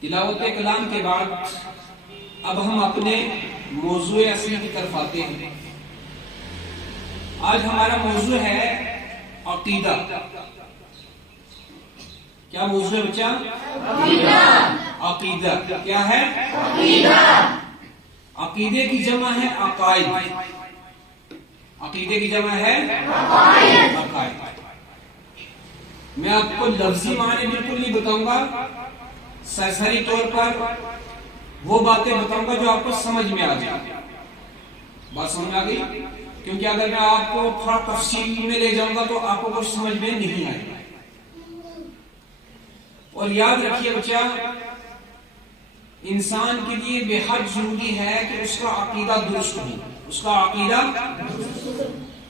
تلاوت کلام کے بعد اب ہم اپنے موضوع اصلی کی طرف آتے ہیں۔ آج ہمارا موضوع ہے عقیدہ۔ کیا موضوع ہے بچہ؟ عقیدہ۔ کیا ہے؟ عقیدے کی جمع ہے عقائد۔ عقیدے کی جمع ہے عقائد۔ میں آپ کو لفظی معنی بالکل نہیں بتاؤں گا، سرسری طور پر وہ باتیں بتاؤں گا جو آپ کو سمجھ میں آ جائے۔ بات سمجھ آ گئی؟ کیونکہ اگر میں آپ کو تھوڑا تفصیل میں لے جاؤں گا تو آپ کو کچھ سمجھ میں نہیں آئے گا۔ اور یاد رکھیے بچہ، انسان کے لیے بے حد ضروری ہے کہ اس کا عقیدہ درست ہو۔ اس کا عقیدہ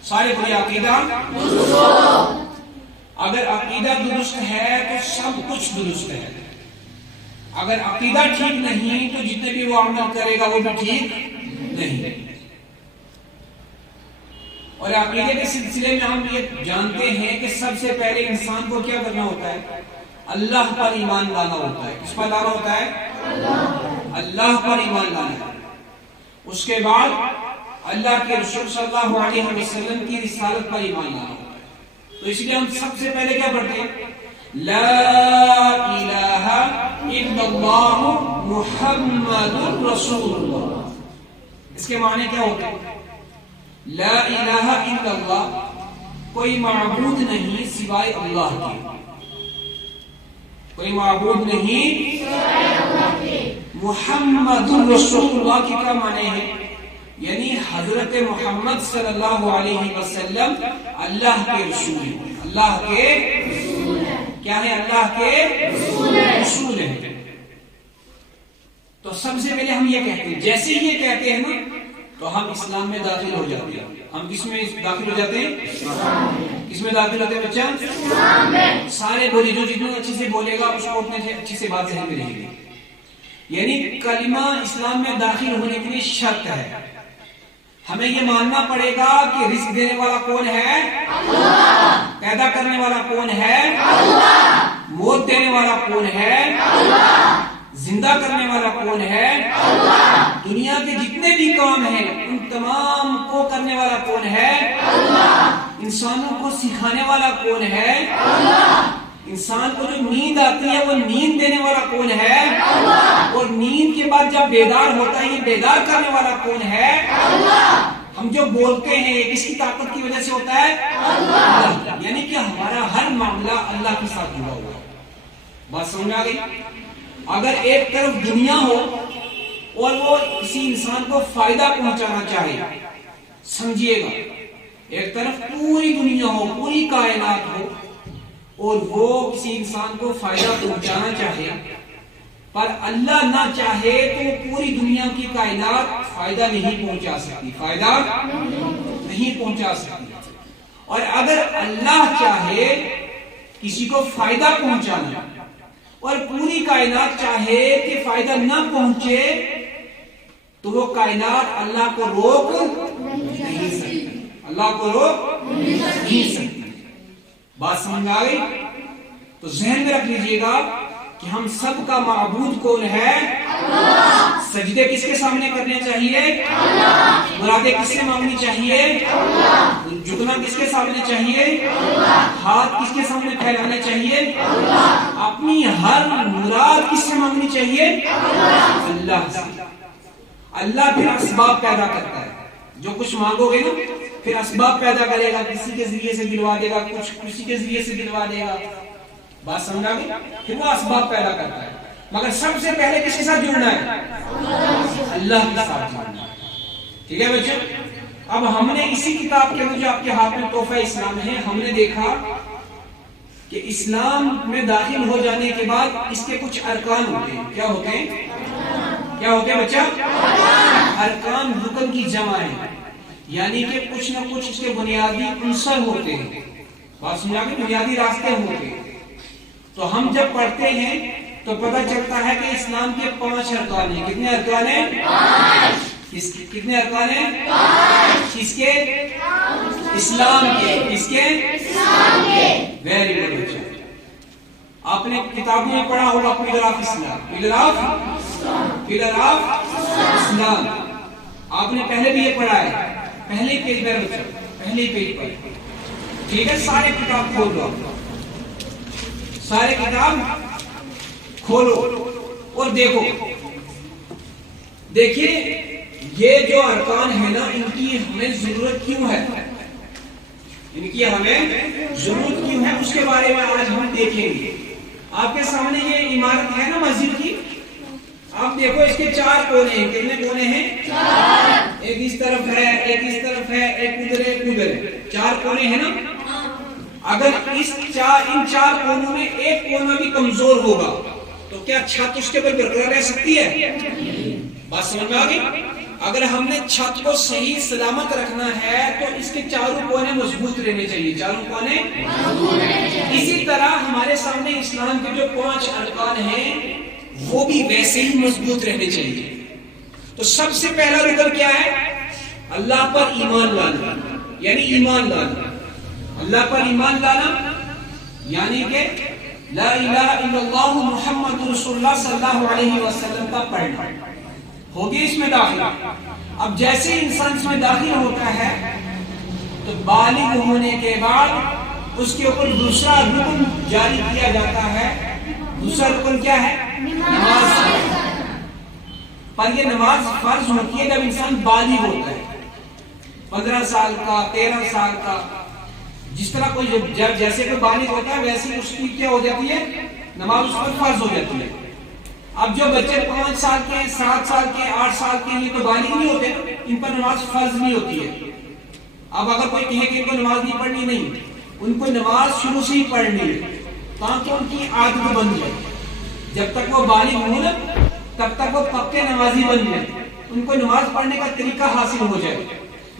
سارے بڑی عقیدہ درست ہو۔ اگر عقیدہ درست ہے تو سب کچھ درست ہے۔ اگر عقیدہ ٹھیک نہیں تو جتنے بھی وہ عمل کرے گا وہ بھی ٹھیک نہیں۔ اور عقیدے کے سلسلے میں ہم یہ جانتے ہیں کہ سب سے پہلے انسان کو کیا کرنا ہوتا ہے؟ اللہ پر ایمان لانا ہوتا ہے۔ کس پر لانا ہوتا ہے؟ اللہ پر ایمان لانا ہے۔ اس کے بعد اللہ کے رسول صلی اللہ علیہ وسلم کی رسالت پر ایمان لانا ہوتا ہے۔ تو اس لیے ہم سب سے پہلے کیا پڑھتے ہیں؟ لا الہ الا اللہ محمد رسول اللہ۔ اس کے معنی کیا ہوتے ہیں؟ لا الہ الا اللہ، کوئی معبود نہیں سوائے اللہ کے۔ کوئی معبود نہیں سوائے اللہ کے۔ محمد رسول اللہ کی کیا معنی ہے؟ یعنی حضرت محمد صلی اللہ علیہ وسلم اللہ کے رسول ہیں۔ اللہ کے رسول ہیں۔ کیا ہے؟ اللہ کے رسول ہیں۔ تو سب سے پہلے ہم یہ کہتے ہیں، جیسے ہی یہ کہتے ہیں نا تو ہم اسلام میں داخل ہو جاتے ہیں۔ ہم کس میں داخل ہو جاتے ہیں؟ کس میں داخل ہوتے ہیں بچہ؟ اسلام میں۔ سارے بولے، جو جتنے اچھے سے بولے گا اس کو اتنے اچھی سے بات ذہن میں رہے گی۔ یعنی کلمہ اسلام میں داخل ہونے کے لیے شرط ہے۔ ہمیں یہ ماننا پڑے گا کہ رزق دینے والا کون ہے؟ اللہ۔ پیدا کرنے والا کون ہے؟ اللہ۔ موت دینے والا کون ہے؟ اللہ۔ زندہ کرنے والا کون ہے؟ اللہ۔ دنیا کے جتنے بھی کام ہیں ان تمام کو کرنے والا کون ہے؟ اللہ۔ انسانوں کو سکھانے والا کون ہے؟ اللہ۔ انسان کو جو نیند آتی ہے وہ نیند دینے والا کون ہے؟ اللہ۔ اور نیند کے بعد جب بیدار ہوتا ہے یہ بیدار کرنے والا کون ہے؟ اللہ۔ ہم جو بولتے ہیں کس کی طاقت کی وجہ سے ہوتا ہے؟ اللہ۔ یعنی کہ ہمارا ہر معاملہ اللہ کے ساتھ جڑا ہوا ہے۔ بات سمجھ آ گئی؟ اگر ایک طرف دنیا ہو اور وہ کسی انسان کو فائدہ پہنچانا چاہے، سمجھیے گا، ایک طرف پوری دنیا ہو، پوری کائنات ہو اور وہ کسی انسان کو فائدہ پہنچانا چاہے پر اللہ نہ چاہے تو پوری دنیا کی کائنات فائدہ نہیں پہنچا سکتی، فائدہ نہیں پہنچا سکتی۔ اور اگر اللہ چاہے کسی کو فائدہ پہنچانا اور پوری کائنات چاہے کہ فائدہ نہ پہنچے تو وہ کائنات اللہ کو روک نہیں سکتی، اللہ کو روک نہیں سکتی۔ بات سمجھ آ گئی؟ تو ذہن میں رکھ لیجئے گا کہ ہم سب کا معبود کون ہے؟ اللہ۔ سجدے کس کے سامنے کرنے چاہیے؟ اللہ۔ مرادیں کس سے مانگنی چاہیے؟ اللہ۔ جھکنا کس کے سامنے چاہیے؟ اللہ۔ ہاتھ کس کے سامنے پھیلانے چاہیے؟ اللہ۔ اپنی ہر مراد کس سے مانگنی چاہیے؟ اللہ سے۔ اللہ پھر اسباب پیدا کرتا ہے، جو کچھ مانگو گے نا پھر اسباب پیدا کرے گا، کسی کے ذریعے سے دلوا دے گا، کچھ کسی کے ذریعے سے دلوا دے گا۔ بات سمجھا گئی؟ پھر وہ اسباب پیدا کرتا ہے، مگر سب سے پہلے کس کے ساتھ جڑنا ہے؟ اللہ کے ساتھ جڑنا ہے۔ ٹھیک ہے بچے؟ اب ہم نے اسی کتاب کے اندر جو آپ کے ہاتھ میں تحفہ اسلام ہے، ہم نے دیکھا کہ اسلام میں داخل ہو جانے کے بعد اس کے کچھ ارکان ہوتے ہیں۔ کیا ہوتے ہیں؟ کیا ہوتے ہیں بچہ؟ ارکان رکن کی جمع ہے، یعنی کہ کچھ نہ کچھ اس کے بنیادی عنصر ہوتے ہیں۔ بات سمجھا کہ بنیادی راستے ہوتے ہیں۔ تو ہم جب پڑھتے ہیں تو پتہ چلتا ہے کہ اسلام کے 5 ارکان ہیں۔ کتنے ارکان ہیں؟ 5۔ کتنے ارکان ہیں؟ 5۔ کس کے؟ اسلام کے۔ کس کے؟ اسلام کے۔ ویری گڈ بچہ۔ آپ نے کتابوں میں پڑھا ہوگا pillar of Islam, pillar of Islam, آپ نے پہلے بھی یہ پڑھا ہے، پہلے پیج پر بچوں، پہلے پیج پر، ٹھیک ہے؟ سارے کتاب کھول دو، سارے کتاب کھولو اور دیکھو، دیکھیے یہ جو ارکان ہے نا، ان کی ہمیں ضرورت کیوں ہے، ان کی ہمیں ضرورت کیوں ہے، اس کے بارے میں آج ہم دیکھیں گے۔ آپ کے سامنے یہ عمارت ہے نا مسجد کی، آپ دیکھو اس کے 4 کونے ہیں، کتنے کونے ہیں؟ 4، ایک اس طرف ہے، ایک اس طرف ہے، ایک ادھر ہے، ایک ادھر ہے، 4 کونے ہیں نا۔ اگر ان 4 کونوں میں ایک کونا بھی کمزور ہوگا تو کیا چھت اس کے اوپر برقرار رہ سکتی ہے؟ بات سمجھ میں آ گئی؟ اگر ہم نے چھت کو صحیح سلامت رکھنا ہے تو اس کے 4 کونے مضبوط رہنے چاہیے، 4 کونے مضبوط رہنے چاہیے۔ اسی طرح ہمارے سامنے اسلام کے جو 5 ارکان ہیں وہ بھی ویسے ہی مضبوط رہنے چاہیے۔ تو سب سے پہلا رکن کیا ہے؟ اللہ پر ایمان لانا، یعنی ایمان لانا، اللہ پر ایمان لانا، یعنی کہ لا الہ الا اللہ محمد رسول اللہ صلی اللہ علیہ وسلم کا پڑھنا ہوگی اس میں داخل۔ اب جیسے انسان اس میں داخل ہوتا ہے تو بالغ ہونے کے بعد اس کے اوپر دوسرا رکن جاری کیا جاتا ہے۔ دوسرا رکن کیا ہے؟ نماز۔ پر یہ نماز فرض ہوتی ہے جب انسان بالغ ہوتا ہے، 15 سال کا، 13 سال کا، جس طرح کوئی جب جیسے کوئی بالغ ہوتا ہے ویسے اس کی کیا ہو جاتی ہے؟ نماز اس پر فرض ہو جاتی ہے۔ اب جو بچے 5 سال کے، 7 سال کے، 8 سال کے، یہ تو بالغ نہیں ہوتے، ان پر نماز فرض نہیں ہوتی ہے۔ اب اگر کوئی کہے کہ ان کو نماز نہیں پڑھنی، نہیں، ان کو نماز شروع سے ہی پڑھنی ہے تاکہ ان کی عادت بن جائے۔ جب تک وہ بالغ ہوں نا تب تک وہ پکے نمازی بن جائے، ان کو نماز پڑھنے کا طریقہ حاصل ہو جائے،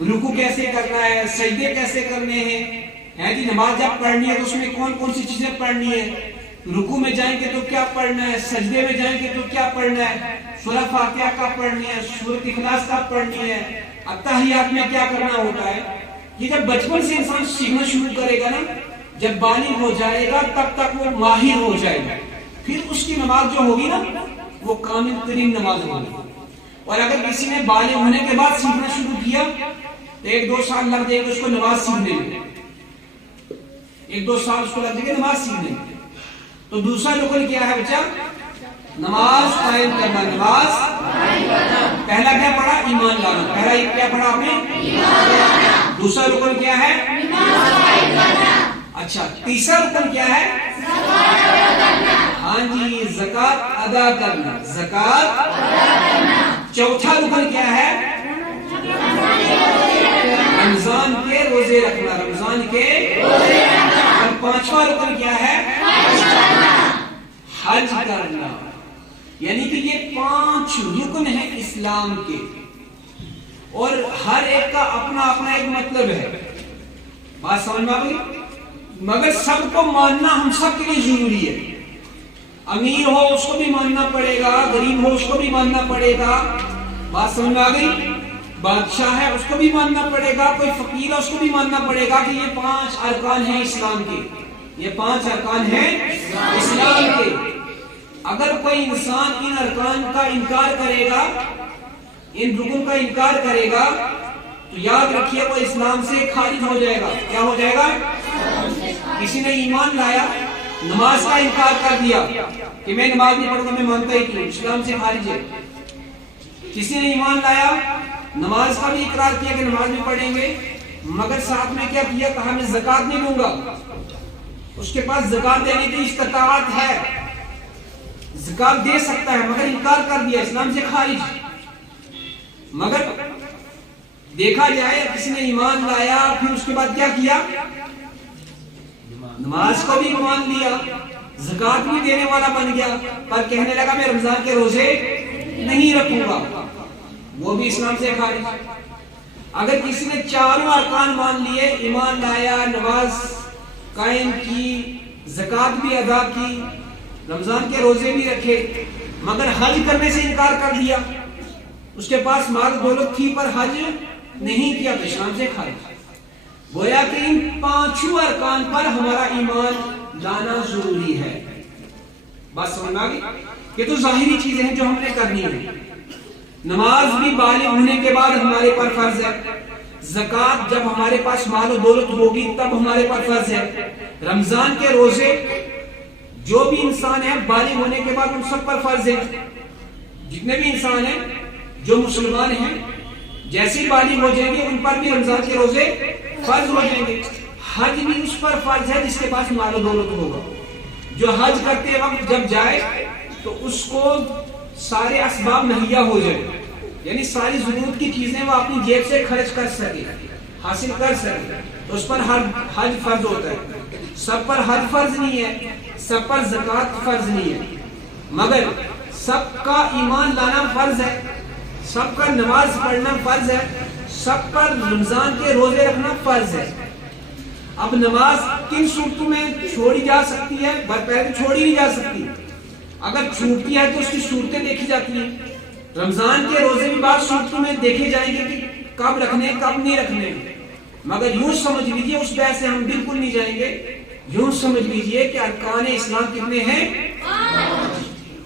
رکوع کیسے کرنا ہے، سجدے کیسے کرنے ہیں، جی نماز جب پڑھنی ہے تو اس میں کون کون سی چیزیں پڑھنی ہے، رکوع میں جائیں گے تو کیا پڑھنا ہے، سجدے میں جائیں گے تو کیا پڑھنا ہے، سورہ فاتحہ کب پڑھنی ہے، سورۃ اخلاص کب پڑھنی ہے، اتحیات میں کیا کرنا ہوتا ہے۔ یہ جب بچپن سے انسان سیکھنا شروع کرے گا نا، جب بالغ ہو جائے گا تب تک وہ ماہر ہو جائے گا، پھر اس کی نماز جو ہوگی نا وہ کامل ترین نماز ہوگی۔ اور اگر کسی نے بالغ ہونے کے بعد سیکھنا شروع کیا تو 1-2 سال لگ جائے گا اس کو نماز سیکھنے میں، 1-2 سال اس کو لگ جائے گا نماز سیکھنے میں۔ تو دوسرا رکن کیا ہے بچہ؟ نماز قائم کرنا، نماز پہلا کیا پڑھا؟ ایمان لانا، پہلا کیا پڑھا آپ نے؟ ایمان لانا۔ دوسرا رکن کیا ہے؟ نماز قائم کرنا۔ اچھا، تیسرا رکن کیا ہے؟ زکات ادا کرنا۔ ہاں جی، زکات ادا کرنا، زکات ادا کرنا۔ چوتھا رکن کیا ہے؟ رمضان کے روزے رکھنا، رمضان کے روزے رکھنا۔ اور 5واں رکن کیا ہے؟ حج کرنا۔ یعنی کہ یہ 5 رکن ہیں اسلام کے، اور ہر ایک کا اپنا اپنا ایک مطلب ہے، بات سمجھ میں آ گئی؟ مگر سب کو ماننا ہم سب کے لیے ضروری ہے۔ امیر ہو اس کو بھی ماننا پڑے گا، غریب ہو اس کو بھی ماننا پڑے گا، بات سمجھ میں آ گئی؟ بادشاہ ہے اس کو بھی ماننا پڑے گا، کوئی فقیر ہے اس کو بھی ماننا پڑے گا کہ یہ 5 ارکان ہیں اسلام کے، یہ 5 ارکان ہیں اسلام کے۔ اگر کوئی انسان ان ارکان کا انکار کرے گا، ان رکن کا انکار کرے گا تو یاد رکھیے وہ اسلام سے خارج ہو جائے گا۔ کیا ہو جائے گا؟ کسی نے ایمان لایا، نماز کا انکار کر دیا کہ میں نماز نہیں پڑھوں گا، میں مانتا ہی کیوں، اسلام سے خارج ہے۔ کسی نے ایمان لایا، نماز کا بھی اقرار کیا کہ نماز نہیں پڑھیں گے، مگر ساتھ میں کیا کیا؟ کہا میں زکات نہیں دوں گا، اس کے پاس زکات دینے کی استطاعت ہے، زکات دے سکتا ہے، مگر انکار کر دیا، اسلام سے خارج۔ مگر دیکھا جائے کسی نے ایمان لایا، پھر اس کے بعد کیا کیا؟ نماز کو بھی مان لیا، زکات بھی دینے والا بن گیا، پر کہنے لگا میں رمضان کے روزے نہیں رکھوں گا، وہ بھی اسلام سے خارج۔ اگر کسی نے 4 ارکان مان لیے، ایمان لایا، نماز قائم کی، زکات بھی ادا کی، رمضان کے روزے بھی رکھے، مگر حج کرنے سے انکار کر دیا، اس کے پاس مال دولت تھی پر حج نہیں کیا، تو اسلام سے خارج۔ گویا کہ ان 5 ارکان پر ہمارا ایمان لانا ضروری ہے، بات سمجھ آ گئی؟ یہ تو ظاہری چیزیں ہیں جو ہم نے کرنی ہے. نماز بھی بالغ ہونے کے بعد ہمارے پر فرض ہے. زکوٰۃ جب ہمارے پاس مال و دولت ہوگی تب ہمارے پر فرض ہے. رمضان کے روزے جو بھی انسان ہے بالغ ہونے کے بعد ان سب پر فرض ہے. جتنے بھی انسان ہیں جو مسلمان ہیں جیسے ہی بالغ ہو جائیں گے ان پر بھی رمضان کے روزے فرض ہو جائیں گے. حج بھی اس پر فرض ہے جس کے پاس مال و دولت ہوگا. جو حج کرتے وقت جب جائے تو اس کو سارے اسباب مہیا ہو جائے, یعنی ساری ضرورت کی چیزیں وہ اپنی جیب سے خرچ کر سکے, حاصل کر سکے, تو اس پر حج فرض ہوتا ہے. سب پر حج فرض نہیں ہے, سب پر زکوٰۃ فرض نہیں ہے, مگر سب کا ایمان لانا فرض ہے, سب کا نماز پڑھنا فرض ہے, سب پر رمضان کے روزے رکھنا فرض ہے. اب نماز کن صورتوں میں چھوڑی جا سکتی ہے؟ پہلے چھوڑی نہیں جا سکتی. اگر چھوٹتی ہے تو اس کی صورتیں دیکھی جاتی ہیں. رمضان کے روزے بھی بعض صورتوں میں دیکھے جائیں گے کہ کب رکھنے کب نہیں رکھنے, مگر یوں سمجھ لیجئے اس بحث سے ہم بالکل نہیں جائیں گے. یوں سمجھ لیجئے کہ ارکان اسلام کتنے ہیں؟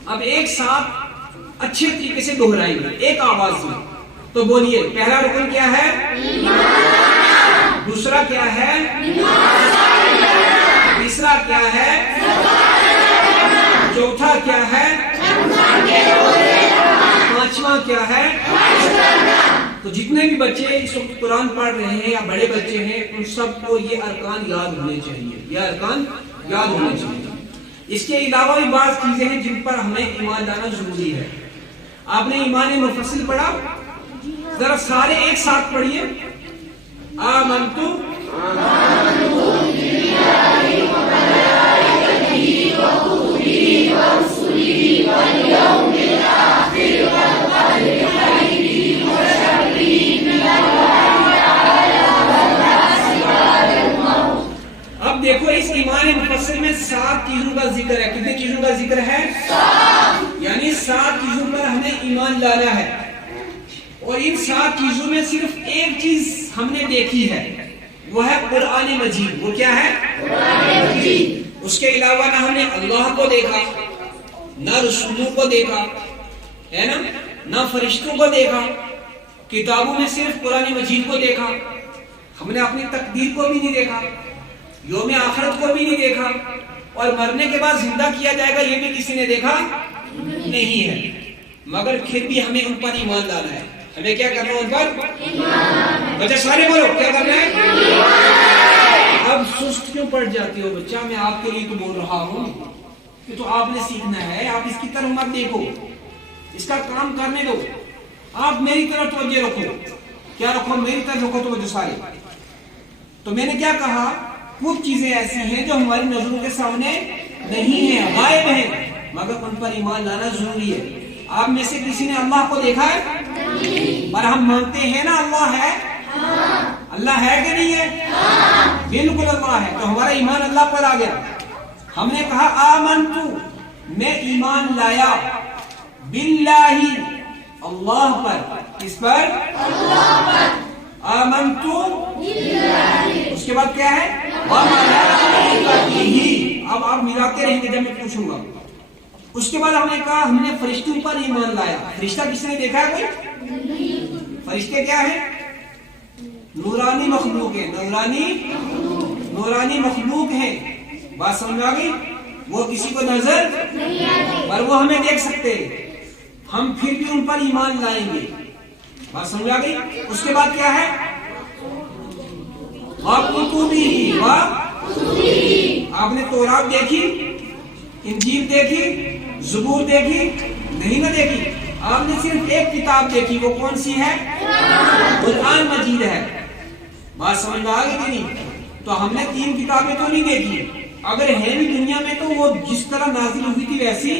اب ایک ساتھ اچھے طریقے سے دہرائیں گے ایک آواز میں. تو بولیے, پہلا رکن کیا ہے؟ دوسرا کیا ہے؟ تیسرا کیا ہے؟ چوتھا کیا ہے؟ پانچواں کیا ہے؟ تو جتنے بھی بچے اس وقت قرآن پڑھ رہے ہیں یا بڑے بچے ہیں ان سب کو یہ ارکان یاد ہونے چاہیے, یہ ارکان یاد ہونے چاہیے. اس کے علاوہ بھی بعض چیزیں ہیں جن پر ہمیں ایمان لانا ضروری ہے. آپ نے ایمان مفصل پڑھا, ذرا سارے ایک ساتھ پڑھیے. آمنتو اب دیکھو اس ایمان مفصل میں 7 چیزوں کا ذکر ہے. کتنے چیزوں کا ذکر ہے؟ 7. یعنی 7 چیزوں پر ہمیں ایمان لانا ہے. اور ان 7 چیزوں میں صرف ایک چیز ہم نے دیکھی ہے, وہ ہے قرآن مجید. وہ کیا ہے؟ قرآن مجید. اس کے علاوہ نہ ہم نے اللہ کو دیکھا, نہ رسولوں کو دیکھا, ہے نا, نہ فرشتوں کو دیکھا. کتابوں میں صرف قرآن مجید کو دیکھا. ہم نے اپنی تقدیر کو بھی نہیں دیکھا, یوم آخرت کو بھی نہیں دیکھا, اور مرنے کے بعد زندہ کیا جائے گا یہ بھی کسی نے دیکھا نہیں ہے. مگر پھر بھی ہمیں ان پر ایمان لانا ہے. ہمیں کیا کرنا ہے ان پر؟ بچہ سارے بولو, کیا کرنا ہے؟ اب سست کیوں پڑ جاتے ہو بچہ؟ میں آپ کے لیے تو بول رہا ہوں کہ تو آپ نے سیکھنا ہے. آپ اس کی طرف مت دیکھو, اس کا کام کرنے دو. آپ میری طرف توجہ رکھو. کیا رکھو؟ میری طرف رکھو توجہ سارے. تو میں نے کیا کہا, کچھ چیزیں ایسی ہیں جو ہماری نظروں کے سامنے نہیں ہیں, غائب ہیں, مگر ان پر ایمان لانا ضروری ہے. آپ میں سے کسی نے اللہ کو دیکھا ہے؟ پر ہم مانتے ہیں نا اللہ ہے. اللہ ہے کہ نہیں ہے؟ بالکل اللہ ہے. تو ہمارا ایمان اللہ پر آ گیا. ہم نے کہا آمنتو, میں ایمان لایا, باللہ, اللہ پر. کس پر؟ اللہ پر. آمنتو باللہ. اس کے بعد کیا ہے؟ اب آپ ملاتے رہیں گے جب میں پوچھوں گا. اس کے بعد ہم نے کہا ہم نے فرشتوں پر ایمان لایا. فرشتہ کس نے دیکھا ہے کوئی؟ فرشتے کیا ہیں؟ نورانی مخلوق ہیں. نورانی مخلوق ہیں. بات سمجھ آ گئی؟ وہ کسی کو نظر پر وہ ہمیں دیکھ سکتے ہیں. ہم پھر بھی ان پر ایمان لائیں گے. بات سمجھ آ گئی؟ اس کے بعد کیا ہے؟ آپ نے تورات دیکھی, انجیل دیکھی, زبور دیکھی نہیں نہ دیکھی. آپ نے صرف ایک کتاب دیکھی. وہ کون سی ہے؟ قرآن مجید ہے. بات سمجھ میں آ گئی کہ نہیں؟ تو ہم نے 3 کتابیں تو نہیں دیکھی. اگر ہے بھی دنیا میں تو وہ جس طرح نازل ہوئی تھی ویسی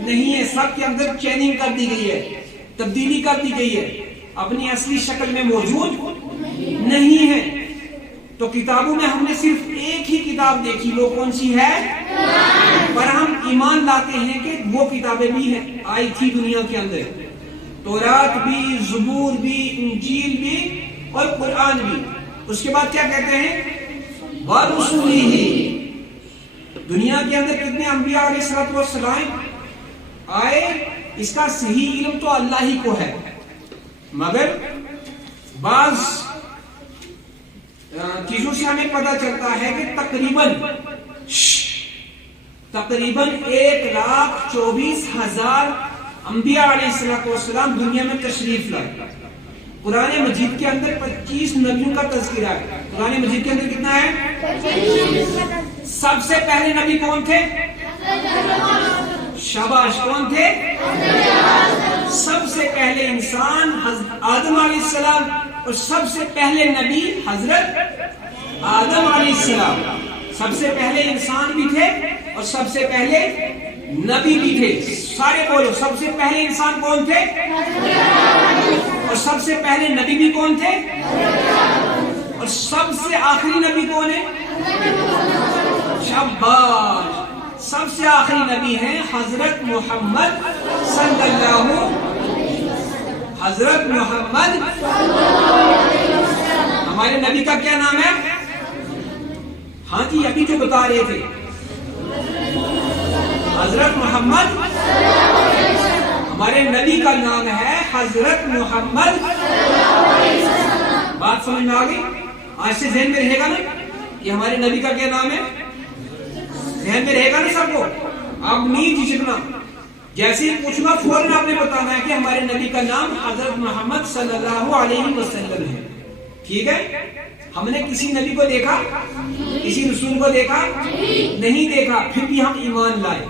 نہیں ہے. سب کے اندر چیننگ کر دی گئی ہے, تبدیلی کر دی گئی ہے, اپنی اصلی شکل میں موجود نہیں ہے. تو کتابوں میں ہم نے صرف ایک ہی کتاب دیکھی. وہ کون سی ہے؟ پر ہم ایمان لاتے ہیں کہ وہ کتابیں بھی ہیں, آئی تھی دنیا کے اندر. تورات بھی, زبور بھی, انجیل بھی اور قرآن بھی. اس کے بعد کیا کہتے ہیں؟ وَرُسُلِهِ. دنیا کے اندر کتنے انبیاء علیہ السلام آئے، اس کا صحیح علم تو اللہ ہی کو ہے، مگر بعض چیزوں سے ہمیں پتہ چلتا ہے کہ تقریباً 1,24,000 انبیاء علیہ السلام دنیا میں تشریف لائے۔ قرآن مجید کے اندر 25 نبیوں کا تذکرہ ہے۔ قرآن مجید کے اندر کتنا ہے؟ سب سے پہلے نبی کون تھے؟ شاباش، کون تھے؟ سب سے پہلے انسان آدم علیہ السلام، اور سب سے پہلے نبی حضرت آدم علیہ السلام۔ سب سے پہلے انسان بھی تھے اور سب سے پہلے نبی بھی تھے۔ سارے بولو، سب سے پہلے انسان کون تھے؟ اور سب سے پہلے نبی بھی کون تھے؟ اور سب سے آخری نبی کون ہے؟ شاباش، سب سے آخری نبی ہیں حضرت محمد صلی اللہ، حضرت محمد۔ ہمارے نبی کا کیا نام ہے؟ ہاں جی، ابھی جو بتا رہے تھے، حضرت محمد۔ ہمارے نبی کا نام ہے حضرت محمد۔ بات سمجھ میں آ گئی؟ آج سے ذہن میں رہے گا نا کہ ہمارے نبی کا کیا نام ہے؟ ذہن میں رہے گا نا سب کو؟ اب نہیں جھجکنا، جیسے ہی پوچھنا فوراً آپ نے بتانا ہے کہ ہمارے نبی کا نام حضرت محمد صلی اللہ علیہ وسلم ہے۔ ٹھیک ہے؟ ہم نے کسی نبی کو دیکھا، کسی رسول کو دیکھا نہیں دیکھا، پھر بھی ہم ایمان لائے۔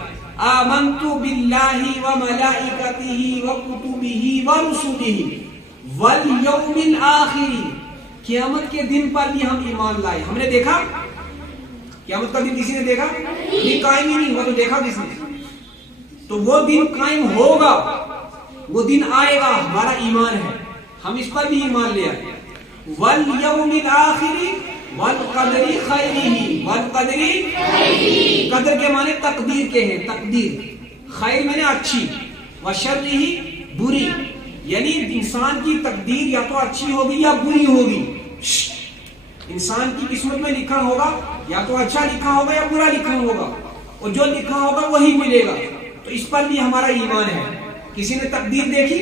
آمنت باللہ وملائکتہ وکتبہ ورسلہ والیوم الآخر، قیامت کے دن پر بھی ہم ایمان لائے۔ ہم نے دیکھا؟ قیامت کا دن کسی نے دیکھا؟ یہ قائم ہی نہیں ہوا، تو دیکھا کس نے؟ تو وہ دن قائم ہوگا، وہ دن آئے گا، ہمارا ایمان ہے، ہم اس پر بھی ایمان لے آئے۔ والیوم الآخر والقدر خیرہ، والقدر، قدر کے معنی تقدیر کے ہیں، تقدیر، خیر میں نے اچھی، وشرہ بری، یعنی انسان کی تقدیر یا تو اچھی ہوگی یا بری ہوگی۔ انسان کی قسمت میں لکھا ہوگا یا تو اچھا لکھا ہوگا یا برا لکھا ہوگا، اور جو لکھا ہوگا وہی ملے گا۔ تو اس پر بھی ہمارا ایمان ہے۔ کسی نے تقدیر دیکھی؟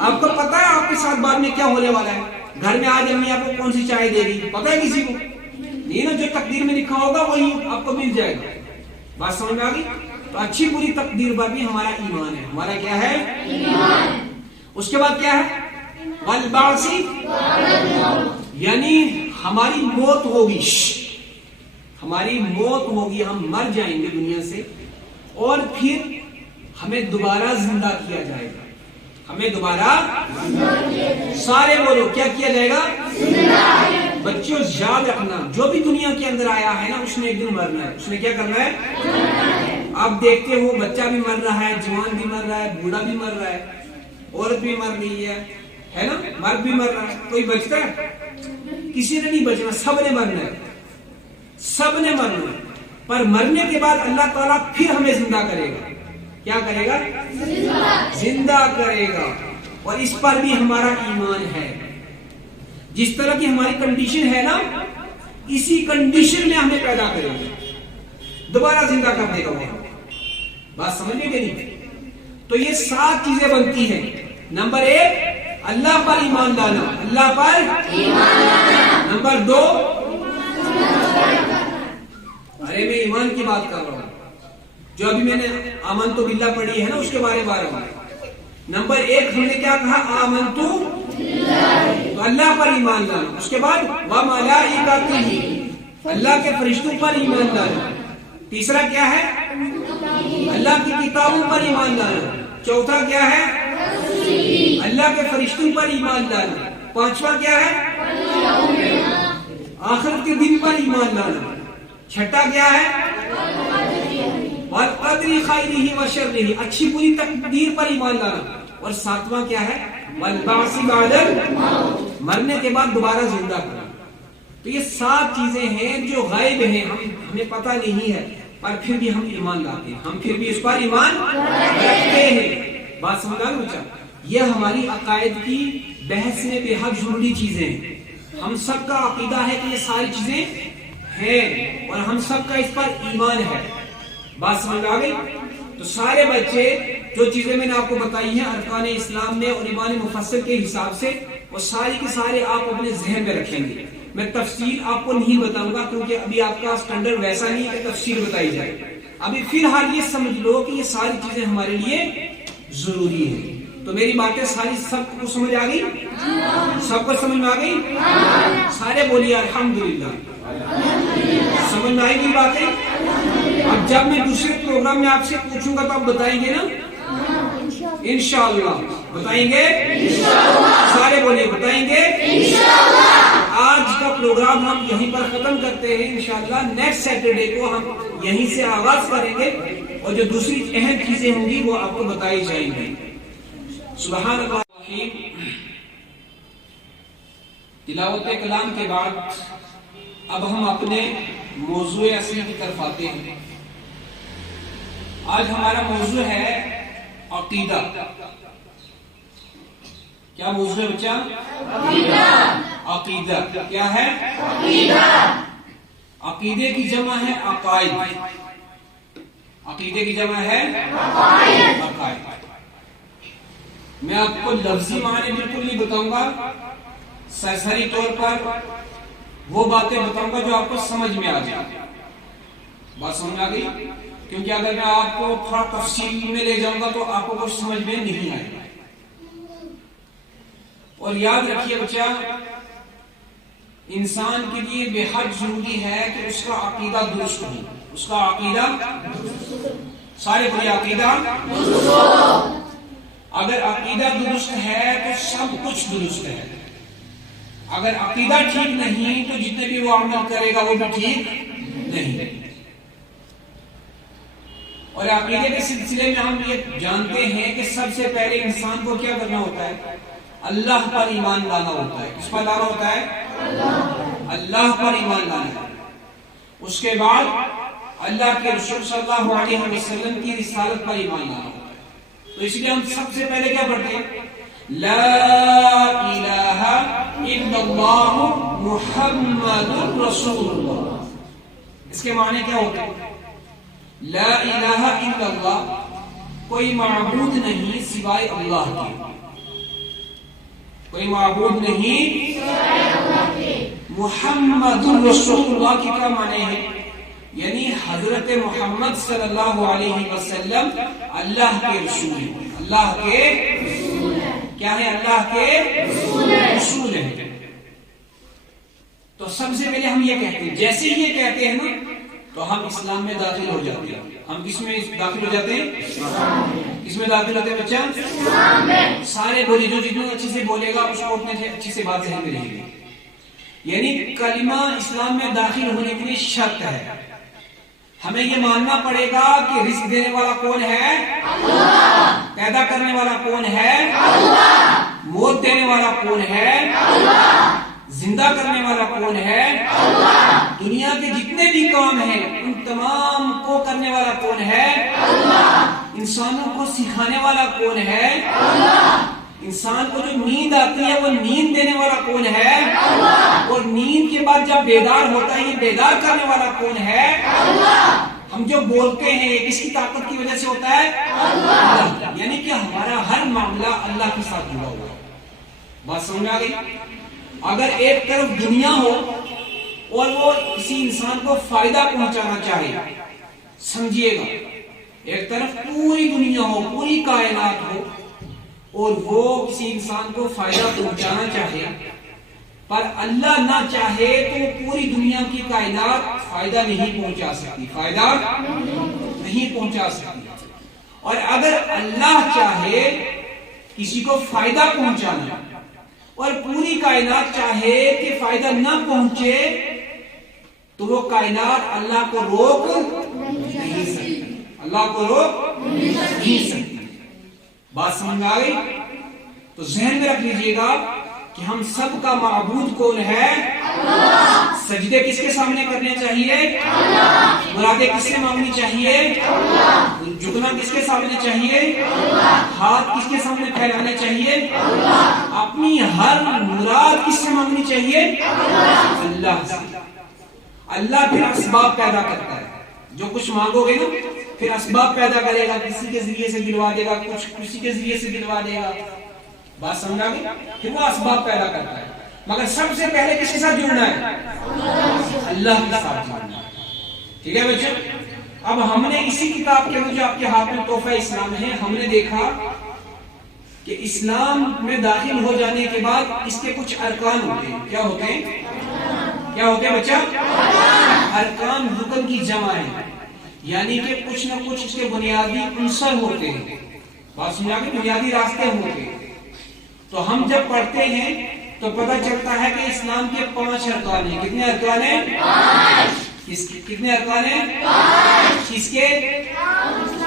آپ کو پتا ہے آپ کے ساتھ بعد میں کیا ہونے والا ہے؟ گھر میں آج امی آپ کو کون سی چائے دے گی، پتا ہے کسی کو؟ نہیں نا، جو تقدیر میں لکھا ہوگا وہی آپ کو مل جائے گا۔ بات سمجھ میں آ گئی؟ تو اچھی بری تقدیر پر بھی ہمارا ایمان ہے۔ ہمارا کیا ہے؟ ایمان۔ اس کے بعد کیا ہے؟ والبعث، یعنی ہماری موت ہوگی، ہماری موت ہوگی، ہم مر جائیں گے دنیا سے، اور پھر ہمیں دوبارہ زندہ کیا جائے گا۔ ہمیں دوبارہ سارے بولو کیا کیا جائے گا؟ بچوں یاد رکھنا، جو بھی دنیا کے اندر آیا ہے نا، اس نے ایک دن مرنا ہے۔ اس نے کیا کرنا ہے؟ آپ دیکھتے ہو بچہ بھی مر رہا ہے، جوان بھی مر رہا ہے، بوڑھا بھی مر رہا ہے، عورت بھی مر رہی ہے نا، مرد بھی مر رہا ہے۔ کوئی بچتا ہے؟ کسی نے نہیں بچنا، سب نے مرنا ہے، سب نے مرنا ہے۔ پر مرنے کے بعد اللہ تعالیٰ پھر ہمیں زندہ کرے گا۔ کیا کرے گا؟ زندہ کرے گا، اور اس پر بھی ہمارا ایمان ہے۔ جس طرح کی ہماری کنڈیشن ہے نا، اسی کنڈیشن میں ہمیں پیدا کرے گا، دوبارہ زندہ کر دے گا وہ۔ بات سمجھے کہ نہیں؟ تو یہ 7 چیزیں بنتی ہیں۔ نمبر 1 اللہ پر ایمان لانا، اللہ پر ایمان لانا۔ نمبر 2، ارے میں ایمان کی بات کر رہا ہوں، جو ابھی میں نے آمنتو باللہ پڑھی ہے نا، اس کے بارے میں۔ نمبر 1 ہم نے کیا کہا؟ آمنتو باللہ، تو اللہ پر ایمان لانا۔ اس کے بعد وملائکتہ، اللہ کے فرشتوں پر ایمان لانا۔ تیسرا کیا ہے؟ اللہ کی کتابوں پر ایمان لانا۔ چوتھا کیا ہے؟ اللہ کے فرشتوں پر ایمان لانا۔ پانچواں کیا ہے؟ آخرت کے دن پر ایمان لانا۔ چھٹا کیا ہے؟ والقدر خیرہ وشرہ، اچھی بری تقدیر پر ایمان لانا۔ اور 7واں کیا ہے؟ والبعث بعد الموت، مرنے کے بعد دوبارہ زندہ کرنا۔ تو یہ 7 چیزیں ہیں جو غائب ہیں، ہمیں پتہ نہیں ہے، پر پھر بھی ہم ایمان لاتے ہیں، ہم پھر بھی اس پر ایمان رکھتے ہیں۔ بات سمجھ آ گئی بچہ؟ یہ ہماری عقائد کی بحث میں بے حد ضروری چیزیں ہیں۔ ہم سب کا عقیدہ ہے کہ یہ ساری چیزیں ہیں اور ہم سب کا اس پر ایمان ہے. بات سمجھ آ گئی؟ تو سارے بچے جو چیزیں میں نے آپ کو بتائی ہیں ارکان اسلام میں اور ایمان مفصل کے حساب سے، وہ ساری کے سارے آپ اپنے ذہن میں رکھیں گے. میں تفصیل آپ کو نہیں بتاؤں گا کیونکہ ابھی آپ کا اسٹینڈرڈ ویسا نہیں ہے کہ تفصیل بتائی جائے. ابھی فی الحال یہ سمجھ لو کہ یہ ساری چیزیں ہمارے لیے ضروری ہیں. تو میری باتیں ساری سب کو سمجھ آ گئی؟ سب کو سمجھ میں آ گئی؟ سارے بولیے الحمدللہ. سمجھ میں آئی گی باتیں؟ اب جب میں دوسرے پروگرام میں آپ سے پوچھوں گا تو آپ بتائیں گے نا؟ انشاءاللہ بتائیں گے. سارے بولیے بتائیں گے. آج کا پروگرام ہم یہیں پر ختم کرتے ہیں. انشاءاللہ نیکسٹ سیٹرڈے کو ہم یہیں سے آغاز کریں گے اور جو دوسری اہم چیزیں ہوں گی وہ آپ کو بتائی جائیں گی. سبحان اللہ. تلاوت کلام کے بعد اب ہم اپنے موضوع اصلی کی طرف آتے ہیں. آج ہمارا موضوع ہے عقیدہ. کیا موضوع ہے بچہ؟ عقیدہ. کیا ہے؟ عقیدے کی جمع ہے عقائد. عقیدے کی جمع ہے عقائد. میں آپ کو لفظی معنی بالکل نہیں بتاؤں گا، سرسری طور پر وہ باتیں بتاؤں گا جو آپ کو سمجھ میں آ جائے. بات سمجھ آ گئی؟ کیونکہ اگر میں آپ کو تھوڑا تفصیل میں لے جاؤں گا تو آپ کو کچھ سمجھ میں نہیں آئے گا. اور یاد رکھیے بچہ، انسان کے لیے بے حد ضروری ہے کہ اس کا عقیدہ درست ہو. اس کا عقیدہ، سارے بڑے عقیدہ، اگر عقیدہ درست ہے تو سب کچھ درست ہے. اگر عقیدہ ٹھیک نہیں تو جتنے بھی وہ عمل کرے گا وہ بھی ٹھیک نہیں. اور عقیدے کے سلسلے میں ہم یہ جانتے ہیں کہ سب سے پہلے انسان کو کیا کرنا ہوتا ہے؟ اللہ پر ایمان لانا ہوتا ہے. کس پر لانا ہوتا ہے؟ اللہ پر ایمان لانا ہے. اس کے بعد اللہ کے رسول صلی اللہ علیہ وسلم کی رسالت پر ایمان لانا ہوتا ہے. تو اس لیے ہم سب سے پہلے کیا پڑھتے ہیں؟ لا الہ الا اللہ محمد رسول اللہ. اس کے معنی کیا ہوتے ہیں؟ لا الہ الا اللہ، کوئی معبود نہیں سوائے اللہ کے. کوئی معبود نہیں محمد رسول اللہ کی کیا معنی ہے؟ یعنی حضرت محمد صلی اللہ علیہ وسلم اللہ کے رسول ہیں. اللہ کے کیا ہے؟ اللہ کے رسول ہیں. تو سب سے پہلے ہم یہ کہتے ہیں، جیسے ہی یہ کہتے ہیں نا تو ہم اسلام میں داخل ہو جاتے ہیں. ہم کس میں داخل ہو جاتے ہیں؟ کس میں داخل ہوتے ہیں بچہ؟ اسلام میں. سارے بولے، جو جتنا اچھے سے بولے گا اس کو اتنے اچھی سے بات ذہن میں رہے گی. یعنی کلمہ اسلام میں داخل ہونے کے لیے شرط ہے. ہمیں یہ ماننا پڑے گا کہ رزق دینے والا کون ہے؟ اللہ. پیدا کرنے والا کون ہے؟ اللہ. موت دینے والا کون ہے؟ اللہ. زندہ کرنے والا کون ہے؟ اللہ. دنیا کے جتنے بھی کام ہیں ان تمام کو کرنے والا کون ہے؟ اللہ. انسانوں کو سکھانے والا کون ہے؟ اللہ. انسان کو جو نیند آتی ہے وہ نیند دینے والا کون ہے؟ اللہ. اور نیند کے بعد جب بیدار ہوتا ہے یہ بیدار کرنے والا کون ہے؟ اللہ. ہم جو بولتے ہیں یہ کس کی طاقت کی وجہ سے ہوتا ہے؟ اللہ. یعنی کہ ہمارا ہر معاملہ اللہ کے ساتھ جڑا ہوا ہے. بات سمجھ آ گئی؟ اگر ایک طرف دنیا ہو اور وہ کسی انسان کو فائدہ پہنچانا چاہے، سمجھیے گا، ایک طرف پوری دنیا ہو، پوری کائنات ہو اور وہ کسی انسان کو فائدہ پہنچانا چاہے پر اللہ نہ چاہے تو پوری دنیا کی کائنات فائدہ نہیں پہنچا سکتی. فائدہ نہیں پہنچا سکتی. اور اگر اللہ چاہے کسی کو فائدہ پہنچانا اور پوری کائنات چاہے کہ فائدہ نہ پہنچے تو وہ کائنات اللہ کو روک نہیں سکتی. اللہ کو روک نہیں سکتی. بات سمجھ میں آ گئی؟ تو ذہن میں رکھ لیجئے گا کہ ہم سب کا معبود کون ہے؟ اللہ. سجدے کس کے سامنے کرنے چاہیے؟ اللہ. مرادیں کس سے مانگنی چاہیے؟ اللہ. جھکنا کس کے سامنے چاہیے؟ اللہ. ہاتھ کس کے سامنے پھیلانے چاہیے؟ اللہ. اپنی ہر مراد کس سے مانگنی چاہیے؟ اللہ سے. اللہ پھر اسباب پیدا کرتا ہے. جو کچھ مانگو گے نا پھر اسباب پیدا کرے گا, کسی کے ذریعے سے دلوا دے گا, کچھ کسی کے ذریعے سے دلوا دے گا. بات سمجھا گئی کہ وہ اسباب پیدا کرتا ہے, مگر سب سے پہلے کس کے ساتھ جڑنا ہے؟ اللہ کے ساتھ جڑنا ہے. ٹھیک ہے بچوں. اب ہم نے اسی کتاب کے جو آپ کے ہاتھ میں تحفہ اسلام ہے, ہم نے دیکھا کہ اسلام میں داخل ہو جانے کے بعد اس کے کچھ ارکان ہوتے ہیں. کیا ہوتے ہیں؟ کیا ہوتے ہیں بچہ؟ ارکان رکن کی جمع ہے, یعنی کہ کچھ نہ کچھ اس کے بنیادی عنصر ہوتے ہیں. بات سمجھا کہ بنیادی راستے ہوتے ہیں. تو ہم جب پڑھتے ہیں تو پتہ چلتا ہے کہ اسلام کے 5 ارکان ہیں. کتنے ارکان ہیں؟ 5. کتنے ارکان ہیں؟ 5. کس کے؟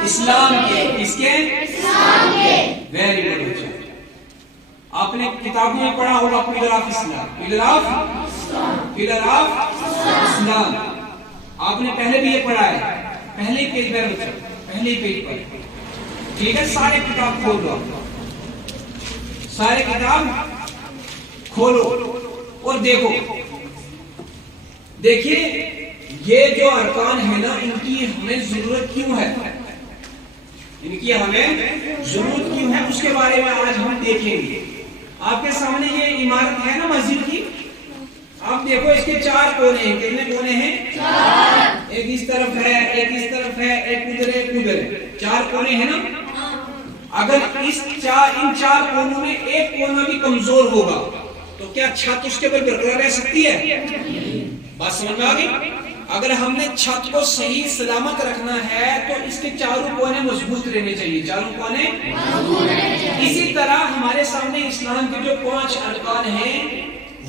اسلام کے. کس کے؟ اسلام کے. Very good. آپ نے کتابوں میں پڑھا ہوگا pillar of Islam. Pillar of Islam آپ نے پہلے بھی یہ پڑھا ہے, پہلے پیج پر بچہ, پہلے پیج پر. ٹھیک ہے, سارے کتاب کھول دو, سارے کتاب کھولو اور دیکھو. دیکھیے یہ جو ارکان ہے نا, ان کی ہمیں ضرورت کیوں ہے, ان کی ہمیں ضرورت کیوں ہے, اس کے بارے میں آج ہم دیکھیں گے. آپ کے سامنے یہ عمارت ہے نا مسجد کی, آپ دیکھو اس کے 4 کونے ہیں. کتنے کونے ہیں؟ 4. ایک اس طرف ہے, ایک اس طرف ہے, ایک ادھر ہے, ایک ادھر ہے. 4 کونے ہیں نا. اگر ان 4 کونوں میں ایک کونا بھی کمزور ہوگا تو کیا چھت اس کے اوپر برقرار رہ سکتی ہے؟ بات سمجھ میں آ گئی. اگر ہم نے چھت کو صحیح سلامت رکھنا ہے تو اس کے 4 کونے مضبوط رہنے چاہیے. 4 کونے مضبوط رہنے چاہیے. اسی طرح ہمارے سامنے اسلام کے جو 5 ارکان ہیں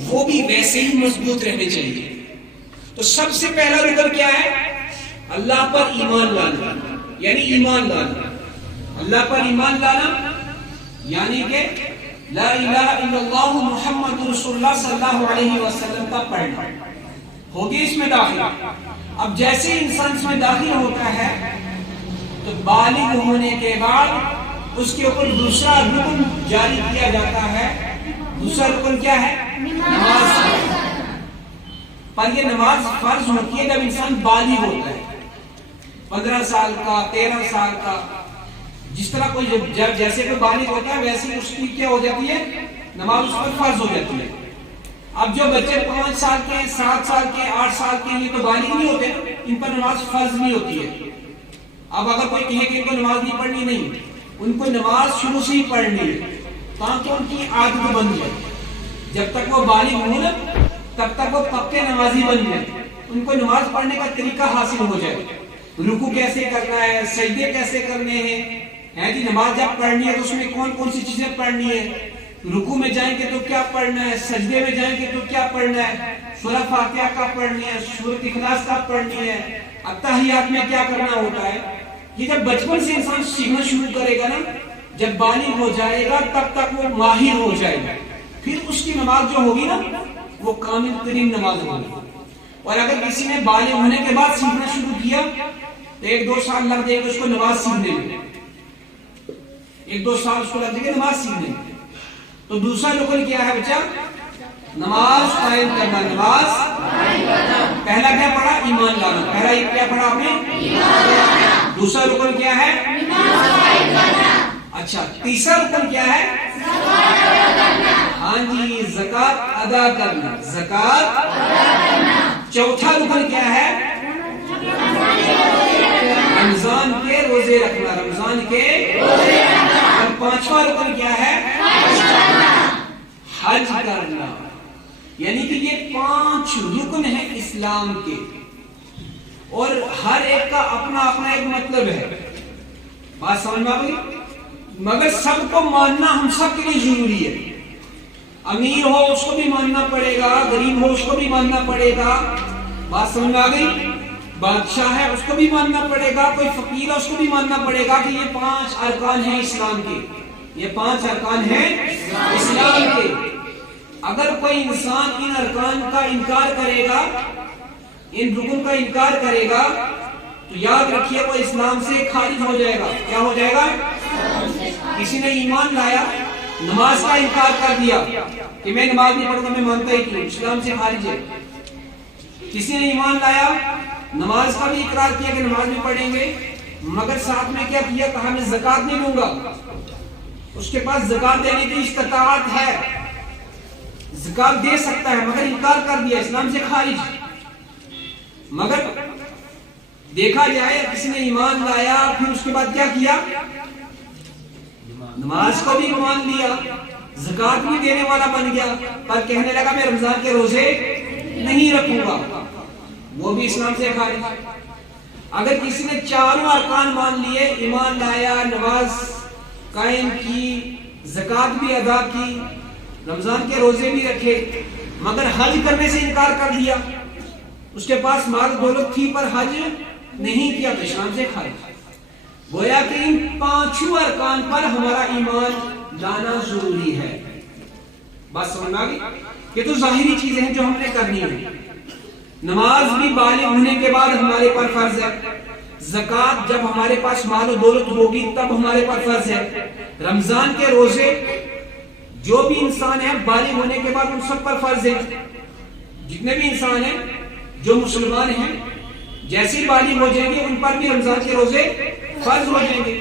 وہ بھی ویسے ہی مضبوط رہنے چاہیے. تو سب سے پہلا رکن کیا ہے؟ اللہ پر ایمان لانا, یعنی ایمان لانا. اللہ پر ایمان لانا یعنی کہ لا الہ الا اللہ محمد رسول اللہ صلی اللہ علیہ وسلم کا پڑھنا. ہوگی اس میں داخل. اب جیسے انسان اس میں داخل ہوتا ہے تو بالغ ہونے کے بعد اس کے اوپر دوسرا رکن جاری کیا جاتا ہے. دوسرا رکن کیا ہے؟ نماز. پر یہ نماز فرض ہوتی ہے جب انسان بالغ ہوتا ہے, 15 سال کا, 13 سال کا. جس طرح کوئی جب جیسے کوئی بالغ ہوتا ہے ویسے اس کی کیا ہو جاتی ہے؟ نماز اس پر فرض ہو جاتی ہے. اب جو بچے 5 سال کے, 7 سال کے, 8 سال کے, یہ تو بالغ نہیں ہوتے, ان پر نماز فرض نہیں ہوتی ہے. اب اگر کوئی کہے کہ ان کو نماز نہیں پڑھنی, نہیں, ان کو نماز شروع سے ہی پڑھنی ہے تاکہ ان کی عادت بن جائے. جب تک وہ بالغ ہوں نا تب تک وہ پکے نمازی بن جائے, ان کو نماز پڑھنے کا طریقہ حاصل ہو جائے. رکوع کیسے کرنا ہے, سجدے کیسے کرنے ہیں جی. نماز جب پڑھنی ہے تو اس میں کون کون سی چیزیں پڑھنی ہے, رکوع میں جائیں گے تو کیا پڑھنا ہے, سجدے میں جائیں گے تو کیا پڑھنا ہے, سورہ فاتحہ کب پڑھنی ہے, سورۃ اخلاص کب پڑھنی ہے, اتحیات میں کیا کرنا ہوتا ہے. یہ جب بچپن سے انسان سیکھنا شروع کرے گا نا, جب بالغ ہو جائے گا تب تک وہ ماہر ہو جائے گا. پھر اس کی نماز جو ہوگی نا وہ کامل ترین نماز ہوگی. اور اگر کسی نے بالغ ہونے کے بعد سیکھنا شروع کیا تو 1-2 سال لگ جائے گا اس کو نماز سیکھنے میں, 1-2 سال اس کو لگ جائے گا نماز سیکھنے میں. تو دوسرا رکن کیا ہے بچہ؟ نماز قائم کرنا. نماز پہلا کیا پڑھا؟ ایمان لانا. پہلا کیا پڑھا آپ نے؟ ایمان لانا. دوسرا رکن کیا ہے؟ نماز قائم کرنا. اچھا, تیسرا رکن کیا ہے؟ زکات ادا کرنا. ہاں جی, زکات ادا کرنا. زکات ادا کرنا. چوتھا رکن کیا ہے؟ رمضان کے روزے رکھنا. رمضان کے روزے رکھنا. اور 5واں رکن کیا ہے؟ حج کرنا. یعنی کہ یہ 5 رکن ہیں اسلام کے, اور ہر ایک کا اپنا اپنا ایک مطلب ہے. بات سمجھ میں آ گئی. مگر سب کو ماننا ہم سب کے لیے ضروری ہے. امیر ہو اس کو بھی ماننا پڑے گا, غریب ہو اس کو بھی ماننا پڑے گا. بات سمجھ میں آ گئی. بادشاہ ہے اس کو بھی ماننا پڑے گا, کوئی فقیر ہے اس کو بھی ماننا پڑے گا کہ یہ 5 ارکان ہیں اسلام کے. یہ 5 ارکان ہیں اسلام کے. اگر کوئی انسان ان ارکان کا انکار کرے گا, ان رکن کا انکار کرے گا, تو یاد رکھیے وہ اسلام سے خارج ہو جائے گا. کیا ہو جائے گا؟ کسی نے ایمان لایا, نماز کا انکار کر دیا کہ میں نماز نہیں پڑھتا, میں مانتا ہی کیوں, اسلام سے خارج ہے. کسی نے ایمان لایا، نماز کا بھی اقرار کیا کہ نماز بھی پڑھیں گے، مگر ساتھ میں کیا کیا؟ کہا میں زکات نہیں دوں گا۔ اس کے پاس زکات دینے کی استطاعت ہے، زکات دے سکتا ہے، مگر انکار کر دیا، اسلام سے خارج۔ مگر دیکھا جائے کسی نے ایمان لایا، پھر اس کے بعد کیا کیا؟ نماز کو بھی مان لیا، زکات بھی دینے والا بن گیا، پر کہنے لگا میں رمضان کے روزے نہیں رکھوں گا، وہ بھی اسلام سے خارج۔ اگر کسی نے چاروں ارکان مان لیے، ایمان لایا، نماز قائم کی، زکات بھی ادا کی، رمضان کے روزے بھی رکھے، مگر حج کرنے سے انکار کر دیا، اس کے پاس مال دولت تھی پر حج نہیں کیا، تو اسلام سے خارج۔ گویا کہ ان پانچوں ارکان پر ہمارا ایمان لانا ضروری ہے۔ بات سمجھ میں آ گئی؟ یہ تو ظاہری چیزیں ہیں جو ہم نے کرنی ہے۔ نماز بھی بالغ ہونے کے بعد ہمارے پر فرض ہے، زکات جب ہمارے پاس مال و دولت ہوگی تب ہمارے پر فرض ہے، رمضان کے روزے جو بھی انسان ہے بالغ ہونے کے بعد ان سب پر فرض ہے، جتنے بھی انسان ہیں جو مسلمان ہیں جیسے ہی بالغ ہو جائیں گے ان پر بھی رمضان کے روزے فرض ہو جائیں گے۔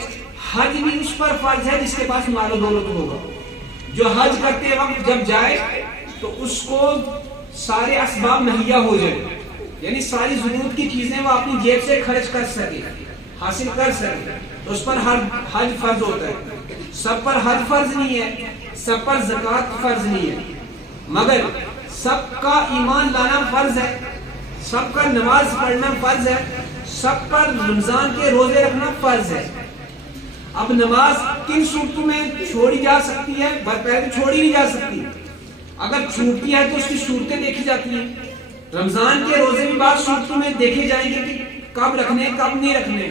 حج بھی اس پر فرض ہے جس کے پاس مال و دولت ہوگا، جو حج کرتے وقت جب جائے تو اس کو سارے اسباب مہیا ہو جائے، یعنی ساری ضرورت کی چیزیں وہ اپنی جیب سے خرچ کر سکے، حاصل کر سکے، تو اس پر حج فرض ہوتا ہے۔ سب پر حج فرض نہیں ہے، سب پر زکات فرض نہیں ہے، مگر سب کا ایمان لانا فرض ہے، سب کا نماز پڑھنا فرض ہے، سب پر رمضان کے روزے رکھنا فرض ہے۔ اب نماز کن صورتوں میں چھوڑی جا سکتی ہے؟ پہلے تو چھوڑی نہیں جا سکتی، اگر چھوٹتی ہے تو اس کی صورتیں دیکھی جاتی ہیں۔ رمضان کے روزے بھی بعض صورتوں میں دیکھے جائیں گے کہ کب رکھنے کب نہیں رکھنے،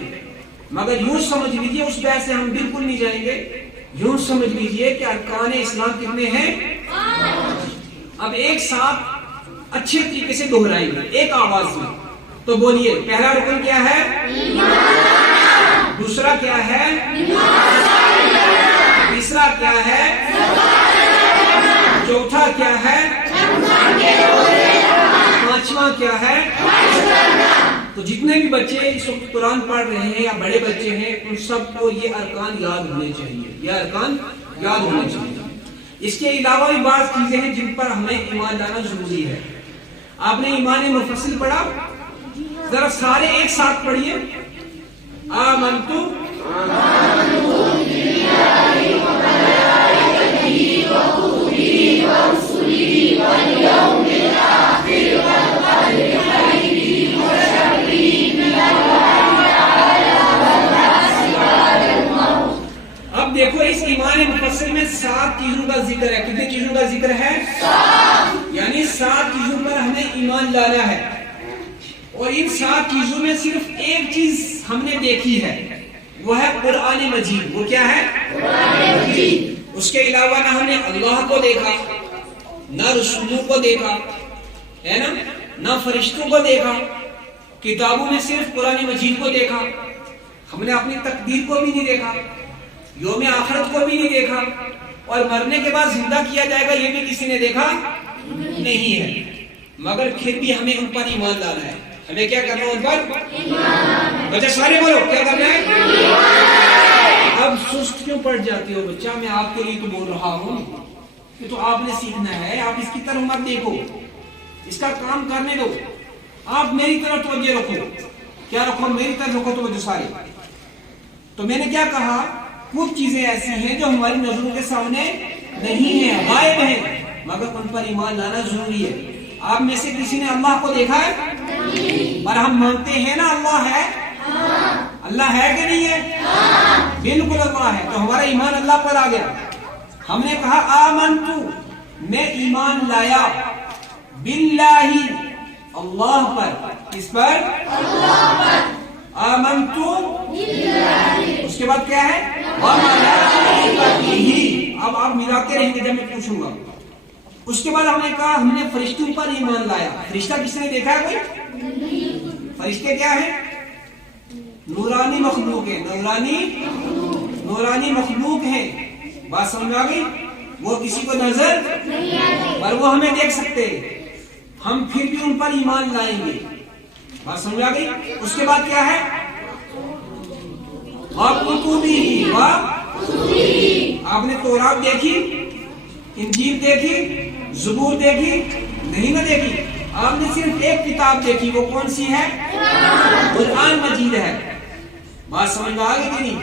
مگر یوں سمجھ لیجئے اس بحث سے ہم بالکل نہیں جائیں گے، یوں سمجھ لیجئے کہ ارکان اسلام کتنے ہیں؟ اب ایک ساتھ اچھے طریقے سے دہرائیں گے ایک آواز میں، تو بولیے پہلا رکن کیا ہے؟ ایمان۔ دوسرا کیا ہے؟ تیسرا کیا ہے؟ چوتھا کیا ہے؟ پانچواں کیا ہے؟ تو جتنے بھی بچے اس وقت قرآن پڑھ رہے ہیں یا بڑے بچے ہیں ان سب کو یہ ارکان یاد ہونے چاہیے، یہ ارکان یاد ہونے چاہیے۔ اس کے علاوہ بھی بعض چیزیں ہیں جن پر ہمیں ایمان لانا ضروری ہے۔ آپ نے ایمان مفصل پڑھا؟ ذرا سارے ایک ساتھ پڑھیے، آمنتو اب دیکھو اس ایمان مفصل میں 7 چیزوں کا ذکر ہے۔ کتنے چیزوں کا ذکر ہے؟ 7، یعنی 7 چیزوں پر ہمیں ایمان لانا ہے، اور ان 7 چیزوں میں صرف ایک چیز ہم نے دیکھی ہے، وہ ہے قرآن مجید۔ وہ کیا ہے؟ قرآن مجید۔ اس کے علاوہ نہ ہم نے اللہ کو دیکھا، نہ رسولوں کو دیکھا، ہے نا، نہ فرشتوں کو دیکھا، کتابوں میں صرف قرآن مجید کو دیکھا، ہم نے اپنی تقدیر کو بھی نہیں دیکھا، یوم آخرت کو بھی نہیں دیکھا، اور مرنے کے بعد زندہ کیا جائے گا یہ بھی کسی نے دیکھا نہیں ہے، مگر پھر بھی ہمیں ان پر ایمان لانا ہے۔ ہمیں کیا کرنا ہے ان پر؟ ایمان۔ بچہ سارے بولو کیا کرنا ہے؟ ایمان۔ اب سست کیوں پڑ جاتے ہو بچہ؟ میں آپ کے لیے تو بول رہا ہوں کہ تو آپ نے سیکھنا ہے، آپ اس کی طرف مت دیکھو، اس کا کام کرنے دو، آپ میری طرف توجہ رکھو۔ کیا رکھو؟ میری طرف رکھو توجہ سارے۔ تو میں نے کیا کہا؟ کچھ چیزیں ایسی ہیں جو ہماری نظروں کے سامنے نہیں ہیں، غائب ہیں، مگر ان پر ایمان لانا ضروری ہے۔ آپ میں سے کسی نے اللہ کو دیکھا ہے؟ نہیں، پر ہم مانتے ہیں نا اللہ ہے؟ اللہ ہے کہ نہیں ہے؟ بالکل اللہ ہے، تو ہمارا ایمان اللہ پر آ گیا۔ ہم نے کہا آمنتو، میں ایمان لایا، باللہ، اللہ پر۔ کس پر؟ اللہ پر۔ آمنتو باللہ، اس کے بعد کیا ہے؟ اب آپ ملاتے رہیں گے جب میں پوچھوں گا۔ اس کے بعد ہم نے کہا ہم نے فرشتوں پر ایمان لایا۔ فرشتہ کس نے دیکھا ہے کوئی؟ فرشتے کیا ہیں؟ نورانی مخلوق ہیں، نورانی مخلوق ہیں۔ بات سمجھ میں آ گئی؟ وہ کسی کو نظر نہیں آتے، پر وہ ہمیں دیکھ سکتے ہیں، ہم پھر بھی ان پر ایمان لائیں گے. بات سمجھ آ گئی؟ اس کے بعد کیا ہے؟ وَكُتُبِهِ آپ نے تورات دیکھی، انجیل دیکھی، زبور دیکھی؟ نہیں نہ دیکھی. آپ نے صرف ایک کتاب دیکھی، وہ کون سی ہے؟ قرآن مجید ہے. بات سمجھ میں آ گئی کہ نہیں؟